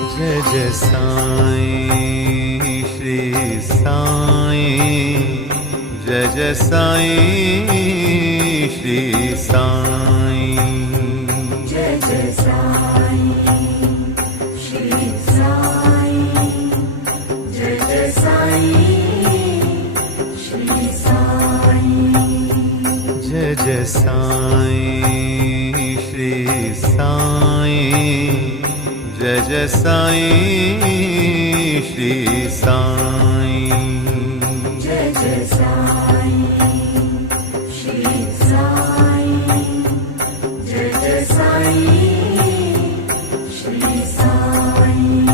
Jai Jai Sai Shri Sai, Jai Jai Sai Shri Sai, Jai Jai Sai Shri Sai, Jai Jai Sai Shri Sai, Jai Jai Sai Shri Sai, Jai Jai Sai Shri Sai, Jai Jai Sai Shri Sai, Jai Jai Sai Shri Sai,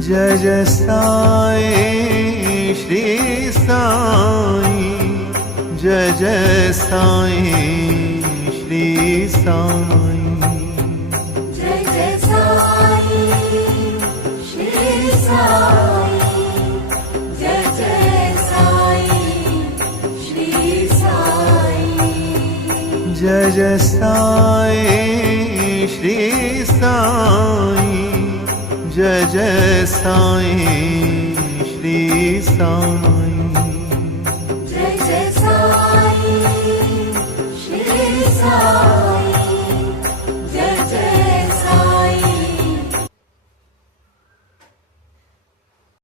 Jai Jai Sai Shri Sai, Jai Jai Sai Shri Sai, Jai Jai Sai Shri Sai, Jai Jai Sai Shri Sai, Jai Jai Sai Shri Sai, Jai Jai Sai Shri Sai, Jai Jai Sai